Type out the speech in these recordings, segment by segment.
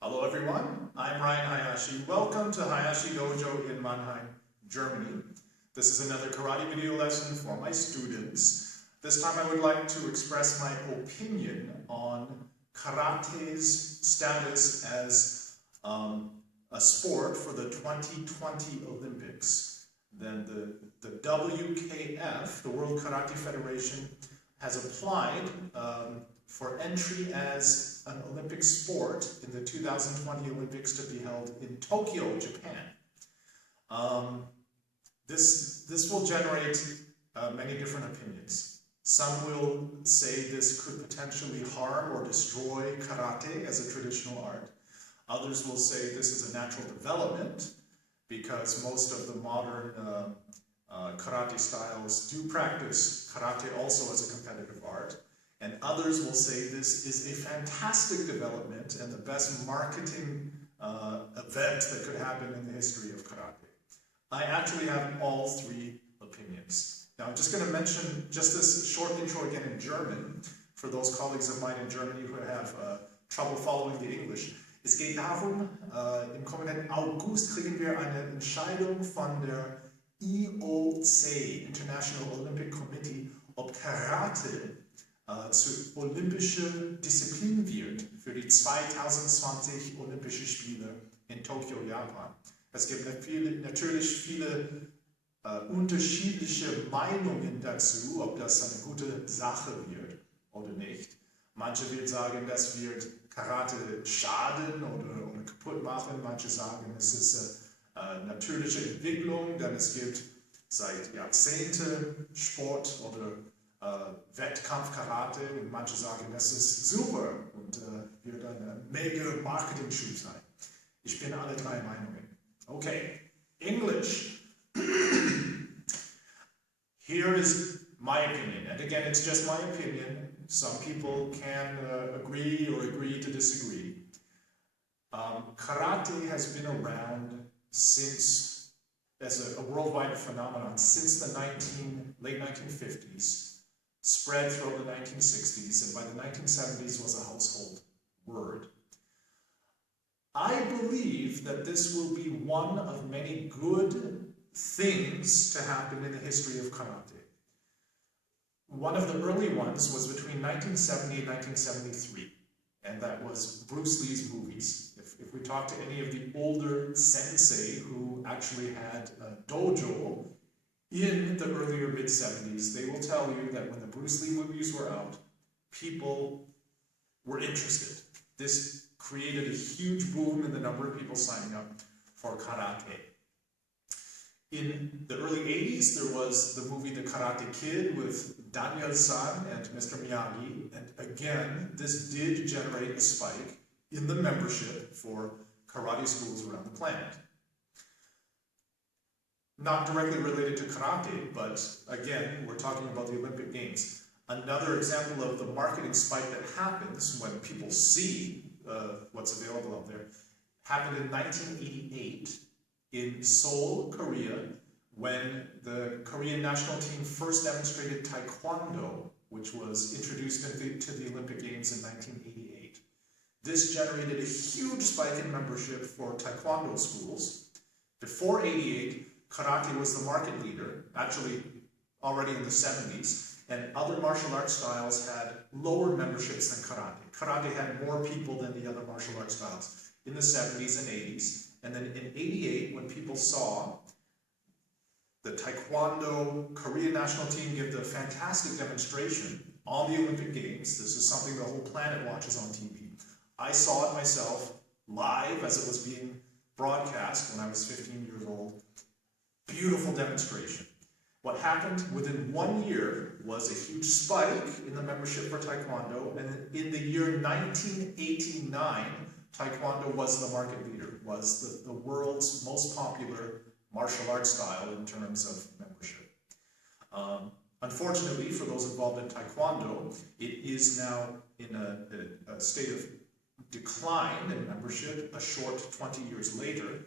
Hello everyone, I'm Ryan Hayashi. Welcome to Hayashi Dojo in Mannheim, Germany. This is another karate video lesson for my students. This time I would like to express my opinion on karate's status as a sport for the 2020 Olympics. Then the WKF, the World Karate Federation, has applied for entry as an Olympic sport in the 2020 Olympics to be held in Tokyo, Japan. This will generate many different opinions. Some will say this could potentially harm or destroy karate as a traditional art. Others will say this is a natural development because most of the modern karate styles do practice karate also as a competitive art. And others will say this is a fantastic development and the best marketing event that could happen in the history of karate. I actually have all three opinions. Now I'm just going to mention just this short intro again in German for those colleagues of mine in Germany who have trouble following the English. Es geht darum, im kommenden August kriegen wir eine Entscheidung von der IOC, International Olympic Committee, ob Karate zu olympische Disziplin wird für die 2020 Olympische Spiele in Tokio, Japan. Es gibt natürlich viele unterschiedliche Meinungen dazu, ob das eine gute Sache wird oder nicht. Manche werden sagen, das wird Karate schaden oder kaputt machen. Manche sagen, es ist natürliche Entwicklung, denn es gibt seit Jahrzehnten Sport oder Wettkampf-Karate und manche sagen, das ist super und wird ein mega Marketing-Schub sein. Ich bin alle drei Meinungen. Okay, English. Here is my opinion, and again, it's just my opinion. Some people can agree or agree to disagree. Karate has been around since, as a worldwide phenomenon, since the late 1950s. Spread throughout the 1960s, and by the 1970s was a household word. I believe that this will be one of many good things to happen in the history of karate. One of the early ones was between 1970 and 1973, and that was Bruce Lee's movies. If we talk to any of the older sensei who actually had a dojo in the earlier mid-70s, they will tell you that when the Bruce Lee movies were out, people were interested. This created a huge boom in the number of people signing up for karate. In the early 80s, there was the movie The Karate Kid with Daniel-san and Mr. Miyagi, and again, this did generate a spike in the membership for karate schools around the planet. Not directly related to karate, but again, we're talking about the Olympic Games. Another example of the marketing spike that happens when people see what's available out there happened in 1988 in Seoul, Korea, when the Korean national team first demonstrated Taekwondo, which was introduced to the Olympic Games in 1988. This generated a huge spike in membership for Taekwondo schools. Before '88, karate was the market leader, actually already in the 70s, and other martial arts styles had lower memberships than karate. Karate had more people than the other martial arts styles in the 70s and 80s. And then in '88, when people saw the Taekwondo Korean national team give the fantastic demonstration on the Olympic Games, this is something the whole planet watches on TV. I saw it myself live as it was being broadcast when I was 15 years old. Beautiful demonstration. What happened within 1 year was a huge spike in the membership for Taekwondo, and in the year 1989, Taekwondo was the market leader, was the world's most popular martial arts style in terms of membership. Unfortunately, for those involved in Taekwondo, it is now in a state of decline in membership a short 20 years later.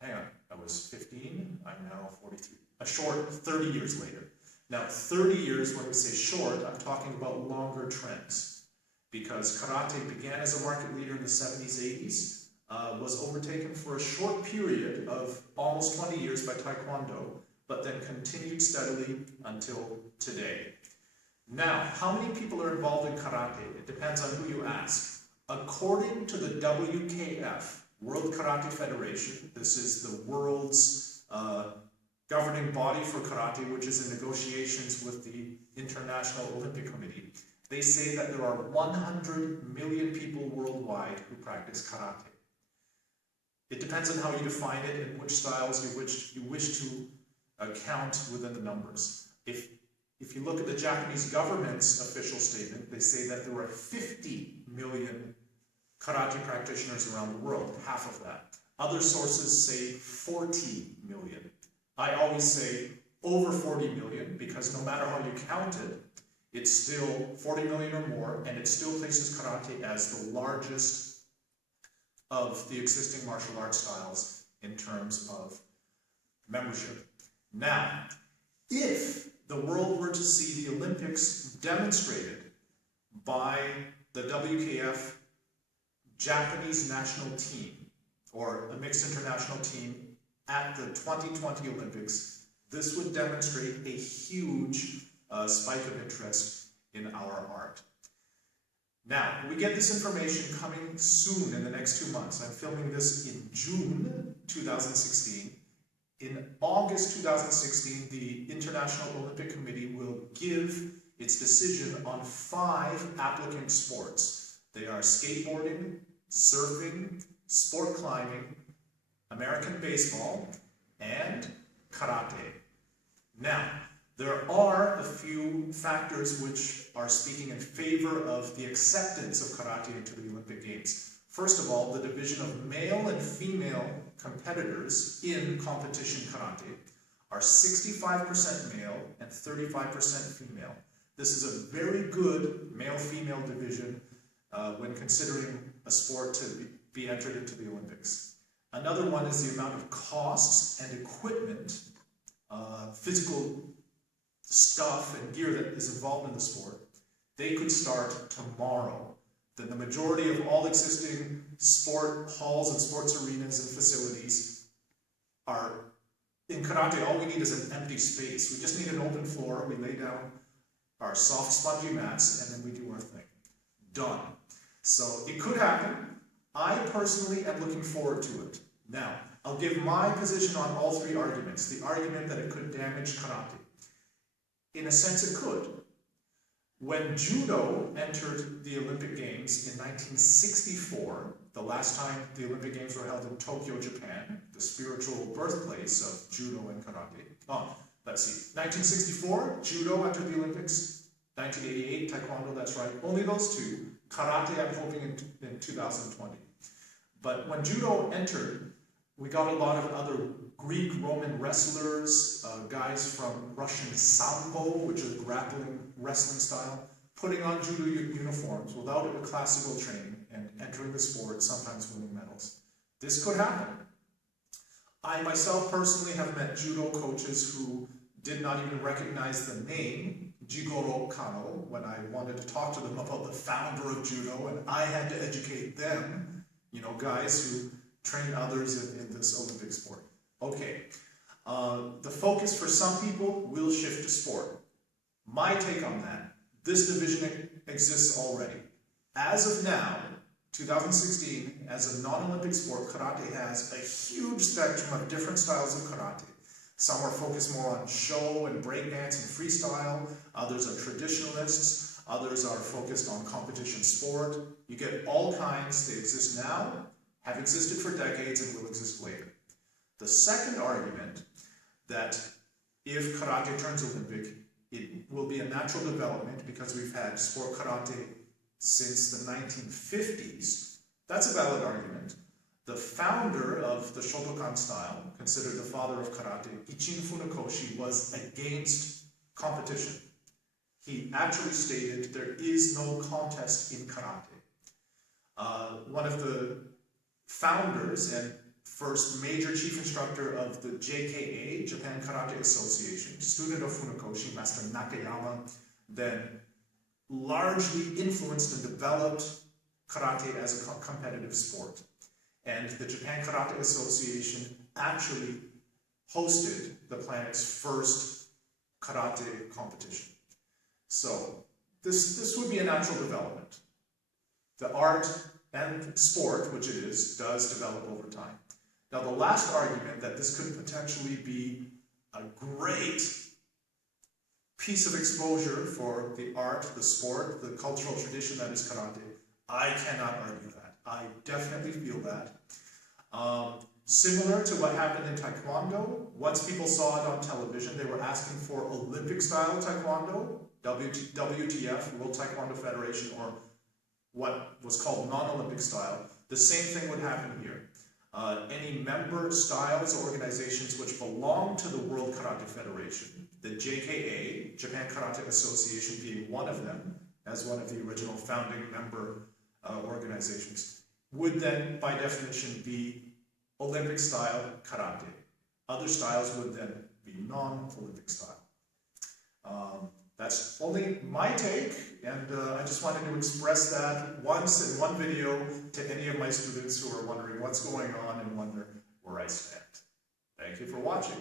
Hang on, I was 15, I'm now 43. A short 30 years later. Now 30 years, when we say short, I'm talking about longer trends. because karate began as a market leader in the 70s, 80s, was overtaken for a short period of almost 20 years by Taekwondo, but then continued steadily until today. Now, how many people are involved in karate? It depends on who you ask. According to the WKF, World Karate Federation, this is the world's governing body for karate, which is in negotiations with the International Olympic Committee, they say that there are 100 million people worldwide who practice karate. It depends on how you define it and which styles you wish to count within the numbers. If you look at the Japanese government's official statement, they say that there are 50 million karate practitioners around the world, half of that. Other sources say 40 million. I always say over 40 million because no matter how you count it, it's still 40 million or more, and it still places karate as the largest of the existing martial arts styles in terms of membership. Now, if the world were to see the Olympics demonstrated by the WKF Japanese national team, or a mixed international team at the 2020 Olympics, this would demonstrate a huge spike of interest in our art. Now, we get this information coming soon in the next 2 months. I'm filming this in June 2016. In August 2016, the International Olympic Committee will give its decision on 5 applicant sports. They are skateboarding, surfing, sport climbing, American baseball, and karate. Now, there are a few factors which are speaking in favor of the acceptance of karate into the Olympic Games. First of all, the division of male and female competitors in competition karate are 65% male and 35% female. This is a very good male-female division when considering a sport to be entered into the Olympics. Another one is the amount of costs and equipment, physical stuff and gear that is involved in the sport. They could start tomorrow. Then the majority of all existing sport halls and sports arenas and facilities are, in karate, all we need is an empty space. We just need an open floor. We lay down our soft spongy mats and then we do our thing. Done. So it could happen. I personally am looking forward to it. Now, I'll give my position on all 3 arguments. The argument that it could damage karate. In a sense, it could. When judo entered the Olympic Games in 1964, the last time the Olympic Games were held in Tokyo, Japan, the spiritual birthplace of judo and karate. Let's see. 1964, judo entered the Olympics. 1988, taekwondo, that's right. Only those 2. Karate, I'm hoping in 2020. But when judo entered, we got a lot of other Greek, Roman wrestlers, guys from Russian Sambo, which is grappling wrestling style, putting on judo uniforms without a classical training and entering the sport, sometimes winning medals. This could happen. I myself personally have met judo coaches who did not even recognize the name Jigoro Kano when I wanted to talk to them about the founder of judo, and I had to educate them, you know, guys who train others in this Olympic sport. Okay, the focus for some people will shift to sport. My take on that, this division exists already. As of now, 2016, as a non-Olympic sport, karate has a huge spectrum of different styles of karate. Some are focused more on show and breakdance and freestyle, others are traditionalists, others are focused on competition sport. You get all kinds. They exist now, have existed for decades, and will exist later. The second argument, that if karate turns Olympic, it will be a natural development because we've had sport karate since the 1950s. That's a valid argument. The founder of the Shotokan style, considered the father of karate, Ichin Funakoshi, was against competition. He actually stated there is no contest in karate. One of the founders and first major chief instructor of the JKA, Japan Karate Association, student of Funakoshi, Master Nakayama, then largely influenced and developed karate as a competitive sport. And the Japan Karate Association actually hosted the planet's first karate competition. So this would be a natural development. The art and sport, which it is, does develop over time. Now the last argument that this could potentially be a great piece of exposure for the art, the sport, the cultural tradition that is karate, I cannot argue that. I definitely feel that. Similar to what happened in Taekwondo, once people saw it on television, they were asking for Olympic-style Taekwondo, WTF, World Taekwondo Federation, or what was called non-Olympic style. The same thing would happen here. Any member styles or organizations which belong to the World Karate Federation, the JKA, Japan Karate Association being one of them, as one of the original founding member organizations, would then, by definition, be Olympic style karate. Other styles would then be non-Olympic style. That's only my take, and I just wanted to express that once in one video to any of my students who are wondering what's going on and wonder where I stand. Thank you for watching.